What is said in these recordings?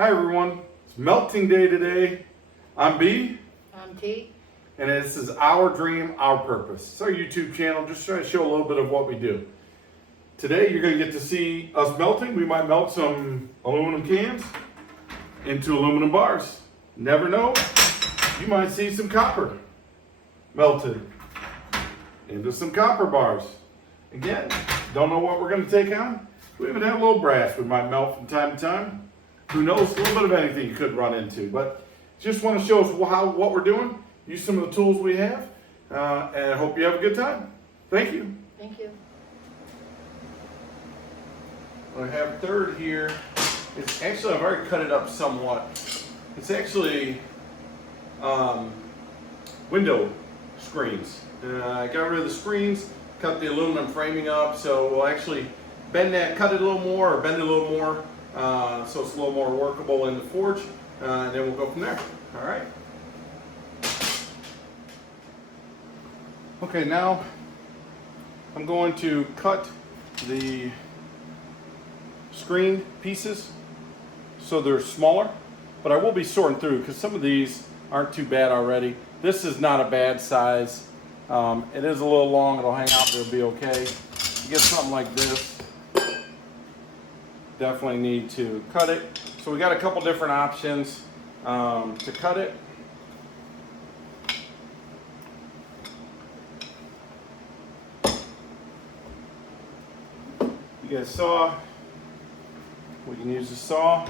Hi everyone, it's melting day today. I'm B. I'm T. And this is Our Dream, Our Purpose. It's our YouTube channel, just trying to show a little bit of what we do. Today you're going to get to see us melting. We might melt some aluminum cans into aluminum bars. Never know, you might see some copper melted into some copper bars. Again, don't know what we're going to take on. We even have a little brass we might melt from time to time. Who knows, a little bit of anything you could run into. But just want to show us what we're doing, use some of the tools we have, and I hope you have a good time. Thank you. Thank you. I have third here. It's actually, I've already cut it up somewhat. It's actually window screens. I got rid of the screens, cut the aluminum framing up, so we'll actually bend that, cut it a little more, or bend it a little more, so it's a little more workable in the forge, and then we'll go from there. All right. Okay, now I'm going to cut the screen pieces so they're smaller, but I will be sorting through because some of these aren't too bad already. This is not a bad size. It is a little long, it'll hang out, but it'll be okay. You get something like this, definitely need to cut it. So we got a couple different options to cut it. You guys saw, we can use the saw.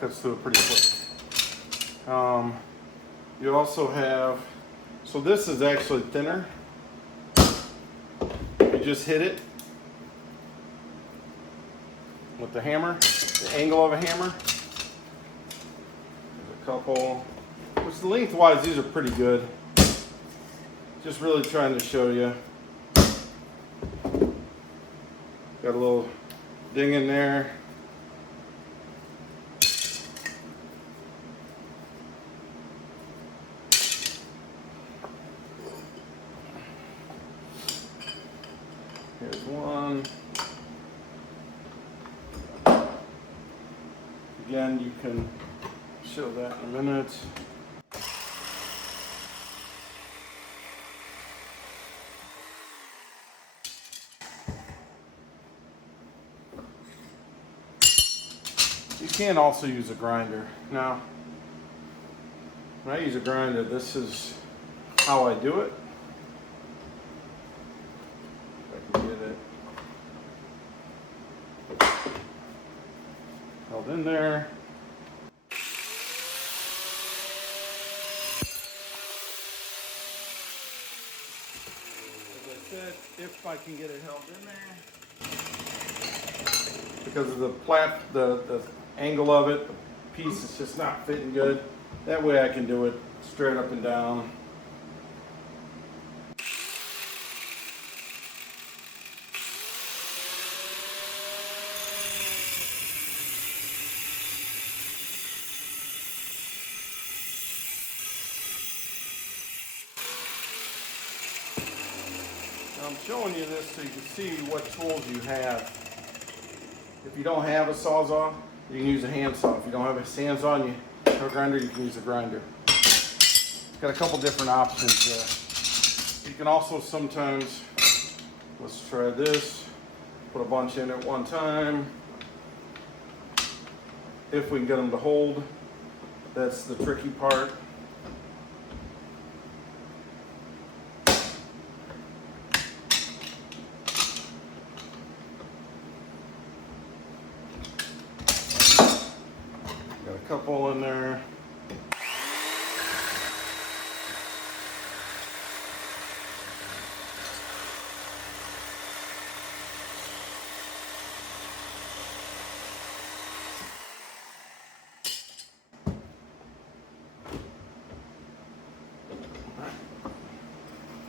Cuts through it pretty quick. You also have, so this is actually thinner. You just hit it with the hammer, the angle of a hammer. There's a couple, which lengthwise these are pretty good. Just really trying to show you. Got a little ding in there. Here's one. Again, you can show that in a minute. You can also use a grinder. Now, when I use a grinder, this is how I do it. Held in there. As I said, if I can get it held in there, because of the angle of it, the piece is just not fitting good. That way I can do it straight up and down. I'm showing you this so you can see what tools you have. If you don't have a Sawzall, you can use a handsaw. If you don't have a Sawzall and you have a grinder, you can use a grinder. It's got a couple different options there. You can also sometimes, let's try this, put a bunch in at one time. If we can get them to hold, that's the tricky part. Couple in there.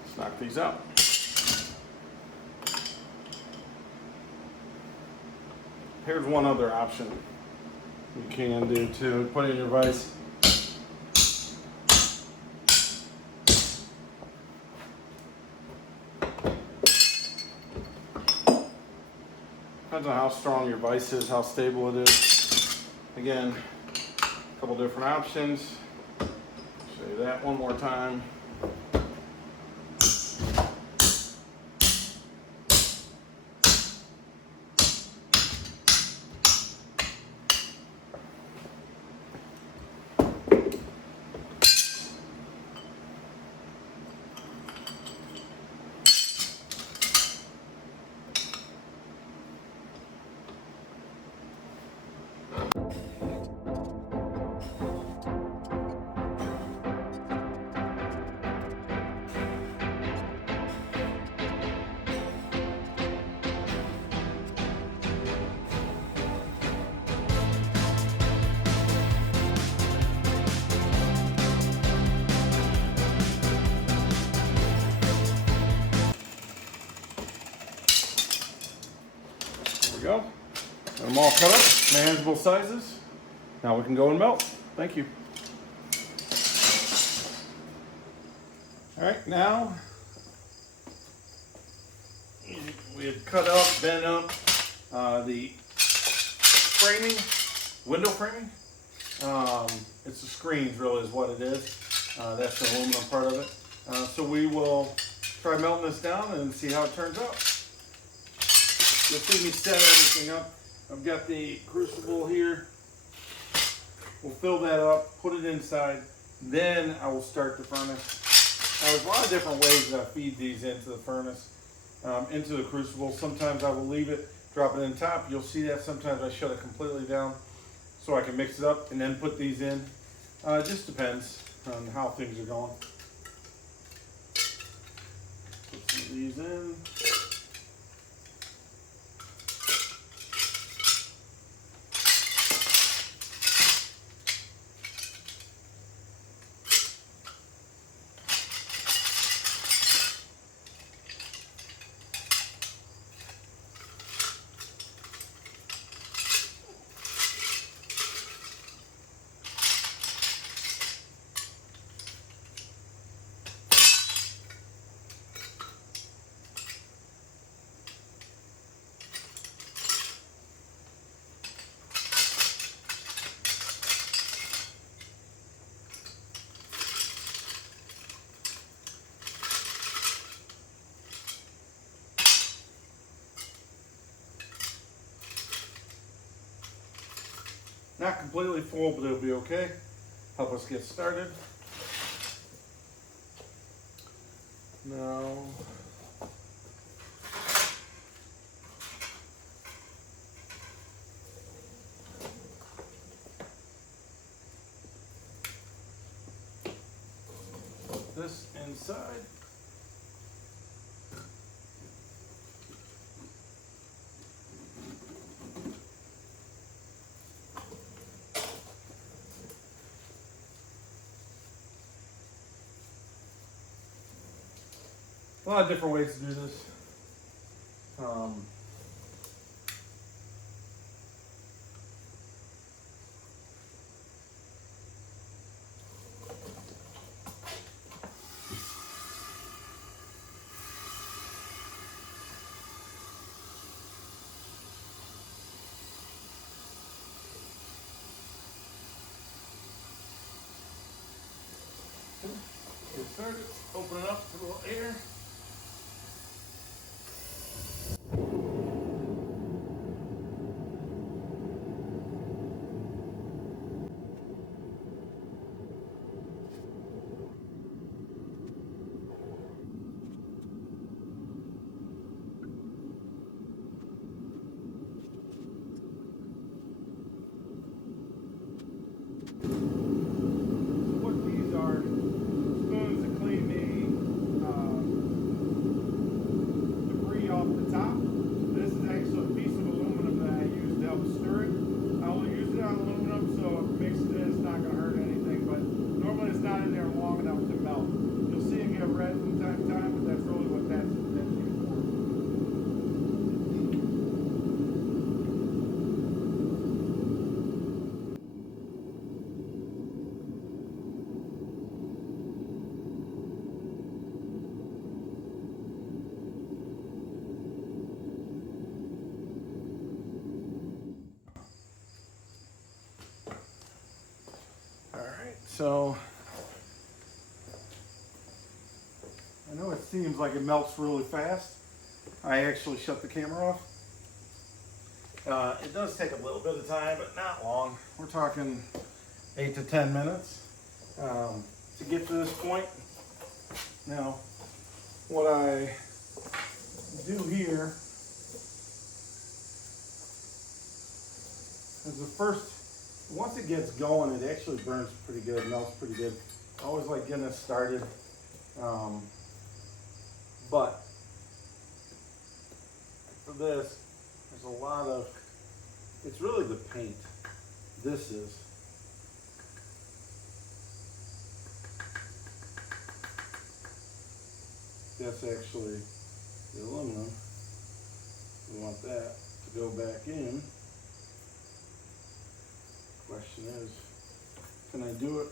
Let's knock these out. Here's one other option you can do too. Put in your vise. Depends on how strong your vise is, how stable it is. Again, a couple different options. Show you that one more time. Go. Got them all cut up, manageable sizes. Now we can go and melt. Thank you. All right, now we had cut up, bent up the framing, window framing. It's the screens really is what it is. That's the aluminum part of it. So we will try melting this down and see how it turns out. You'll see me set everything up. I've got the crucible here. We'll fill that up, put it inside, then I will start the furnace. Now, there's a lot of different ways that I feed these into the furnace, into the crucible. Sometimes I will leave it, drop it in top. You'll see that sometimes I shut it completely down so I can mix it up and then put these in. It just depends on how things are going. Put some of these in. Not completely full, but it'll be okay. Help us get started. Now, put this inside. A lot of different ways to do this. Get started, open it up for a little air. so I know it seems like it melts really fast. I actually shut the camera off. It does take a little bit of time, but not long. We're talking 8 to 10 minutes to get to this point. Now, what I do here is once it gets going, it actually burns pretty good, melts pretty good. I always like getting it started. But for this, there's a lot of, it's really the paint. This is. That's actually the aluminum. We want that to go back in. Question is, can I do it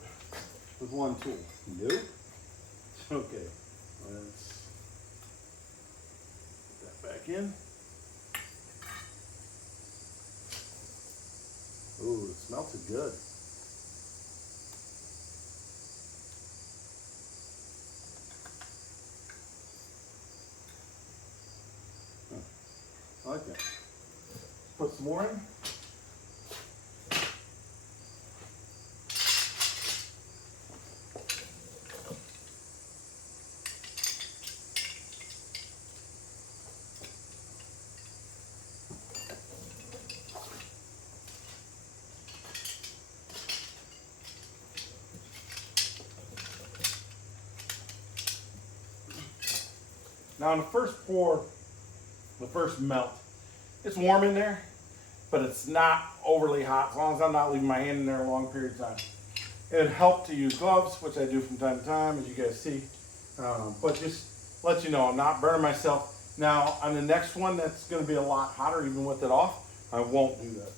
with one tool? Nope. Okay, let's put that back in. Ooh, it smells good. I like that. Put some more in. Now on the first pour, the first melt, it's warm in there, but it's not overly hot as long as I'm not leaving my hand in there a long period of time. It'd help to use gloves, which I do from time to time, as you guys see. But just let you know, I'm not burning myself. Now on the next one, that's gonna be a lot hotter even with it off. I won't do that.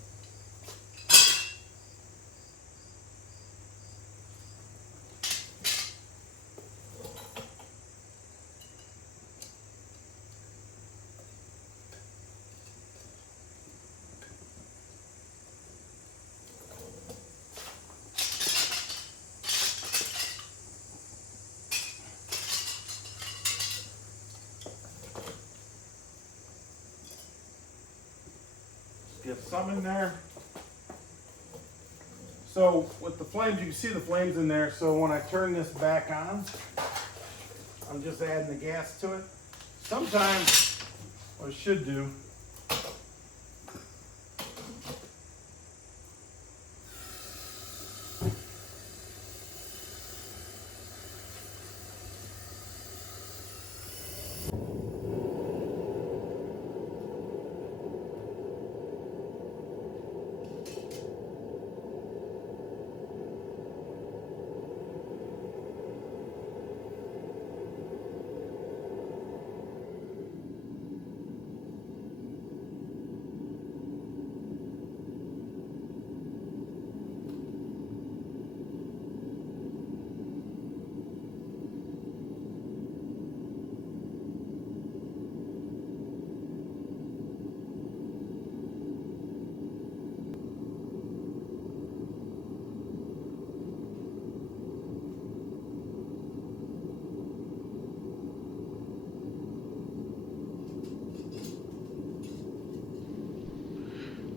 Get some in there. So with the flames, you can see the flames in there. So when I turn this back on, I'm just adding the gas to it. Sometimes what I should do,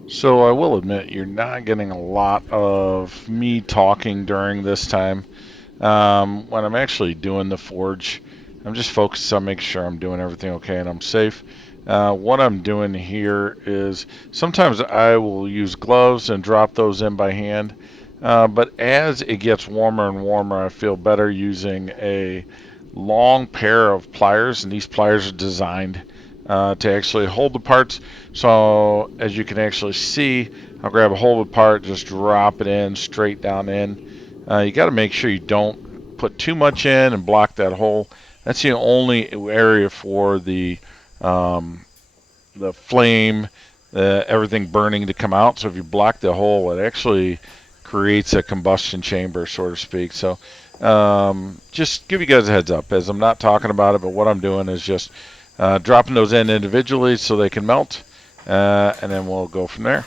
So I will admit you're not getting a lot of me talking during this time. When I'm actually doing the forge, I'm just focused on making sure I'm doing everything okay and I'm safe. What I'm doing here is sometimes I will use gloves and drop those in by hand. But as it gets warmer and warmer, I feel better using a long pair of pliers, and these pliers are designed to actually hold the parts. So as you can actually see, I'll grab a hold of the part, just drop it in, straight down in. You got to make sure you don't put too much in and block that hole. That's the only area for the flame, everything burning to come out. So if you block the hole, it actually creates a combustion chamber, so to speak. So just give you guys a heads up, as I'm not talking about it, but what I'm doing is just dropping those in individually so they can melt, and then we'll go from there.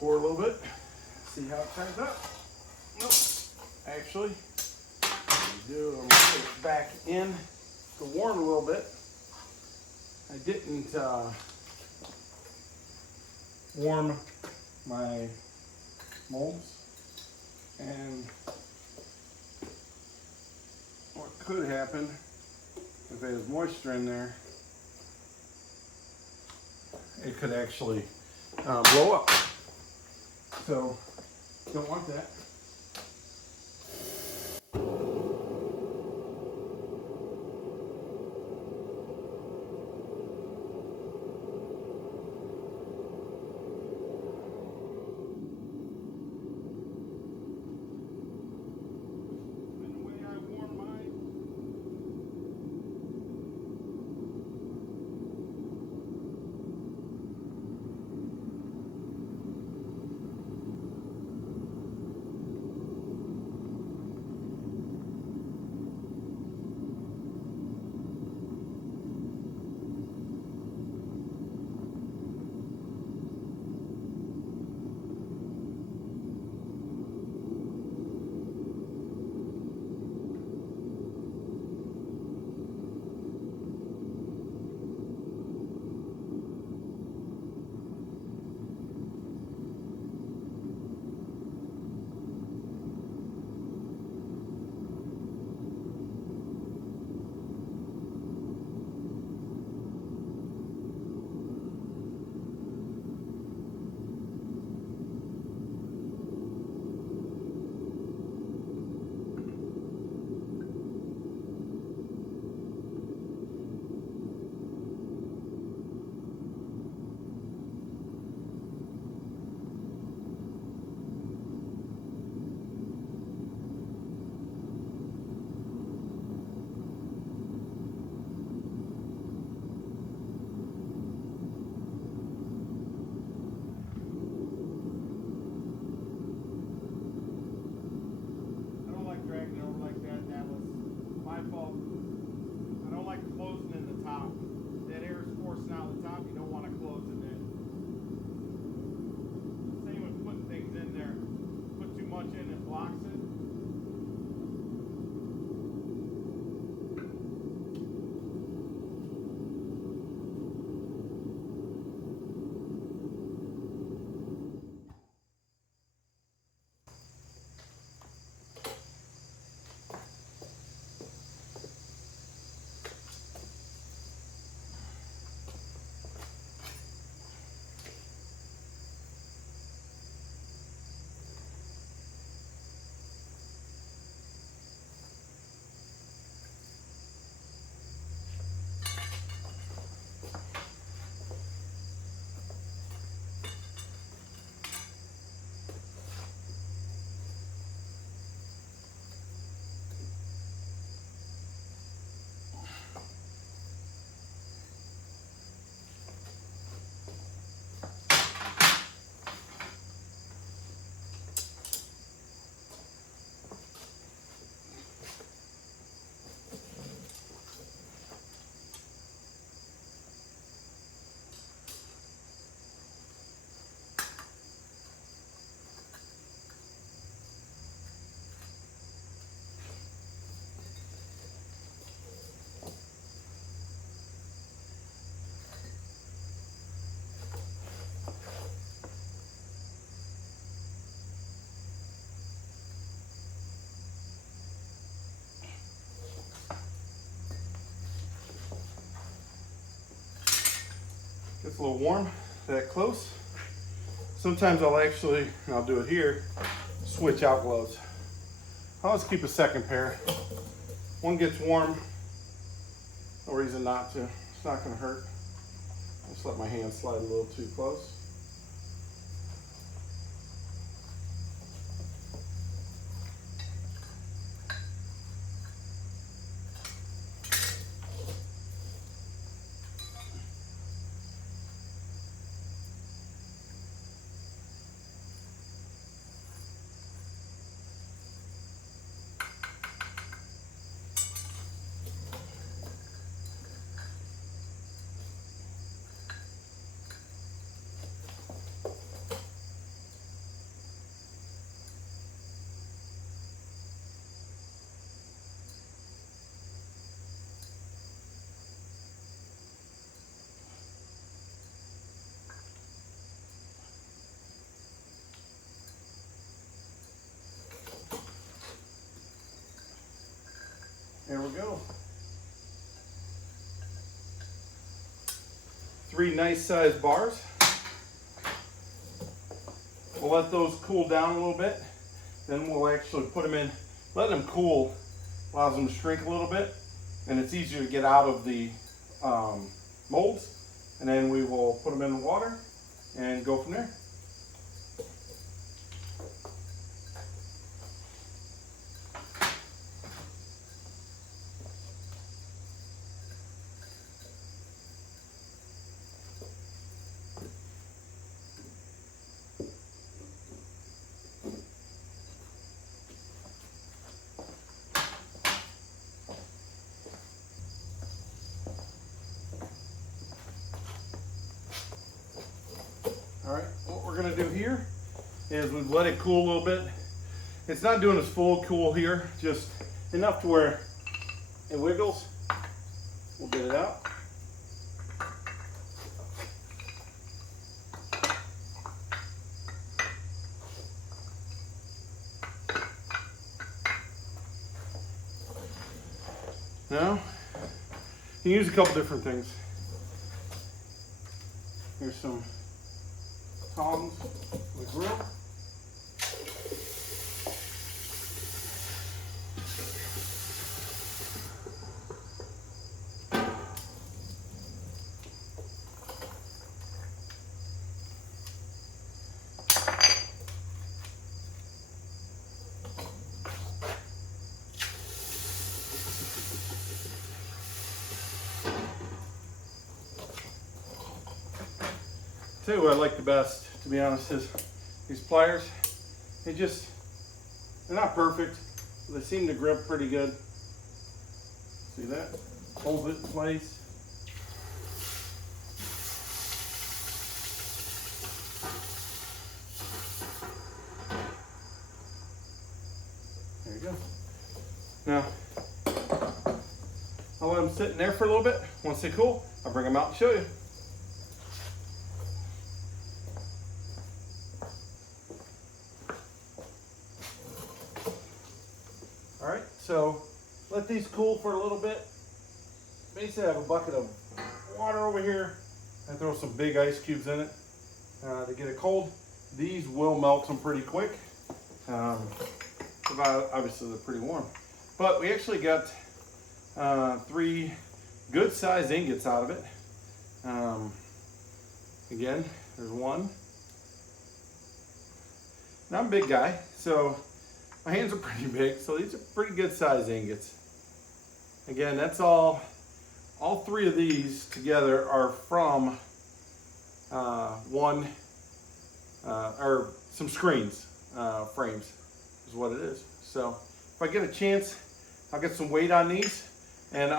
Pour a little bit. See how it turns out. Nope. Actually, I'm gonna put it back in to warm a little bit. I didn't warm my molds, and what could happen if there's moisture in there, it could actually blow up. So don't want that. Gets a little warm, that close. Sometimes I'll actually, and I'll do it here, switch out gloves. I always keep a second pair. One gets warm, no reason not to. It's not gonna hurt. I just let my hand slide a little too close. we go. 3 nice sized bars. We'll let those cool down a little bit. Then we'll actually put them in. Letting them cool allows them to shrink a little bit, and it's easier to get out of the molds. And then we will put them in the water and go from there. All right, what we're gonna do here is we've let it cool a little bit. It's not doing its full cool here, just enough to where it wiggles. We'll get it out. Now, you can use a couple different things. Here's some tongs for the grill. Tell you what I like the best, to be honest, is these pliers. They're not perfect, but they seem to grip pretty good. See that? Holds it in place. There you go. Now, I'll let them sit in there for a little bit. Once they cool, I'll bring them out and show you. All right, so let these cool for a little bit. Basically, I have a bucket of water over here. I throw some big ice cubes in it to get it cold. These will melt them pretty quick. Obviously, they're pretty warm. But we actually got 3 good sized ingots out of it. Again, there's one. Now, I'm a big guy, so my hands are pretty big, so these are pretty good sized ingots. Again, that's all 3 of these together are from or some screens, frames is what it is. So if I get a chance, I'll get some weight on these and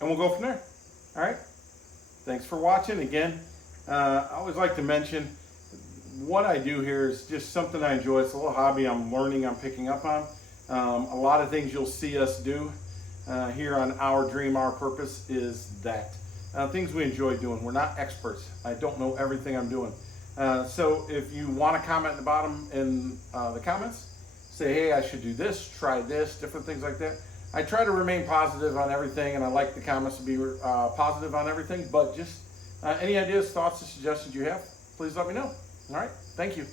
we'll go from there. All right. Thanks for watching. Again, I always like to mention what I do here is just something I enjoy. It's a little hobby I'm learning, I'm picking up on. A lot of things you'll see us do here on Our Dream, Our Purpose is that. Things we enjoy doing. We're not experts. I don't know everything I'm doing. So if you want to comment at the bottom in the comments, say, hey, I should do this, try this, different things like that. I try to remain positive on everything, and I like the comments to be positive on everything, but just any ideas, thoughts, or suggestions you have, please let me know. All right, thank you.